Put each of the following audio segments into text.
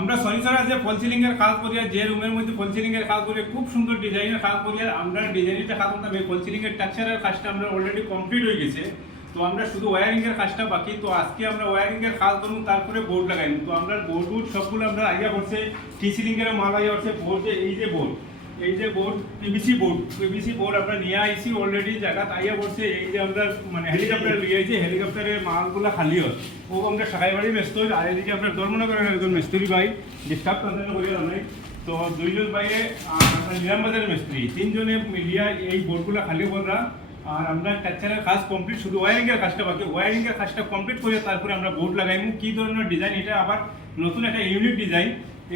আমরা শনিচরা যে ফল সিলিং এর কাজ করি, যে রুমের মধ্যে ফল সিলিং এর কাজ করি, খুব সুন্দর ডিজাইনের কাজ করি। আর আমরা ডিজাইনটা কাজ করতাম, এই ফল সিলিং এর টেক্সচারের কাজটা আমরা অলরেডি কমপ্লিট হয়ে গেছে। তো আমরা শুধু ওয়্যারিং এর কাজটা বাকি। তো আজকে আমরা ওয়্যারিং এর কাজ করব, তারপরে বোর্ড লাগাইব। তো আমরা বোর্ড সবগুলো আমরা আইয়া করছে, টি সিলিং এর মাল আইয়া করছে। বোর্ড এই যে বোর্ড পিভিসি বোর্ড আমরা নিয়ে আইছি অলরেডি জায়গা আইয়া করছে। এই যে আমরা মানে হেলিকপ্টার লিয়ে আইছি, হেলিকপ্টারের মালগুলো খালি হয় ও আমরা সাকাই বাড়ি ব্যস্ত হই। আর এদিকে আমরা ধর্মনগর করেন একজন মিস্ত্রি ভাই ডিস্টার্ব কন্টেন্ট করি নাই। তো দুইজন ভাইয়ে নিরামবাজারের মিস্ত্রি, তিনজনে মিলিয়া এই বোর্ডগুলো খালি করা। আর আমরা টেক্সচারের কাজ কমপ্লিট, শুধু ওয়্যারিং এর কাজটা বাকি। ওয়্যারিং এর কাজটা কমপ্লিট করে তারপরে আমরা বোর্ড লাগাইমু। কি ধরনের ডিজাইন, এটা আবার নতুন একটা ইউনিক ডিজাইন।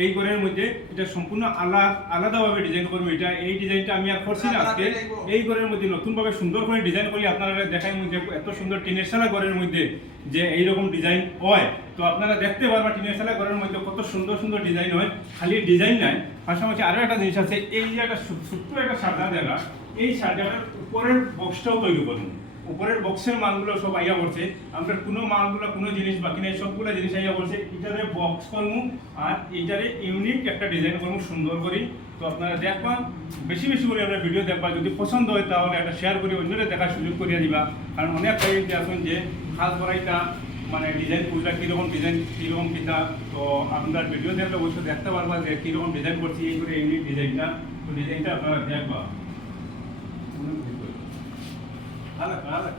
এই ঘরের মধ্যে এটা সম্পূর্ণ আলাদাভাবে ডিজাইন করবো। এটা এই ডিজাইনটা আমি আর করছি না আজকে। এই ঘরের মধ্যে নতুনভাবে সুন্দর করে ডিজাইন করি আপনারা দেখাই মধ্যে এত সুন্দর টিনের চালা ঘরের মধ্যে যে এইরকম ডিজাইন হয়। তো আপনারা দেখতে পারবেন টিনের চালা ঘরের মধ্যে কত সুন্দর সুন্দর ডিজাইন হয়। খালি ডিজাইন নাই, পাশাপাশি আরও একটা জিনিস আছে। এই যে একটা ছোট্ট একটা সাদা জায়গা, এই সাজাটার উপরের বক্সটাও তৈরি করুন। উপরের বক্সের মালগুলো সব আইয়া পড়ছে। আমরা কোনো মালগুলো কোনো জিনিস বাকি নেই, সবগুলো জিনিস আইয়া পড়ছে। এটারে বক্স করবো আর এটারে ইউনিক একটা ডিজাইন করবো সুন্দর করি। তো আপনারা দেখবেন, বেশি বেশি করে আমরা ভিডিও দেখবা। যদি পছন্দ হয় তাহলে একটা শেয়ার করি, অন্যরা দেখার সুযোগ করিয়া দিবা। কারণ অনেক ভাই আসুন যে খাস করাইটা মানে ডিজাইন করলে কীরকম ডিজাইন কীরকম কিতা। তো আপনার ভিডিও দেখলে অবশ্যই দেখতে পারবা যে কীরকম ডিজাইন করছি এই করে ইউনিক ডিজাইনটা। তো ডিজাইনটা আপনারা দেখবা। ভালো ভালো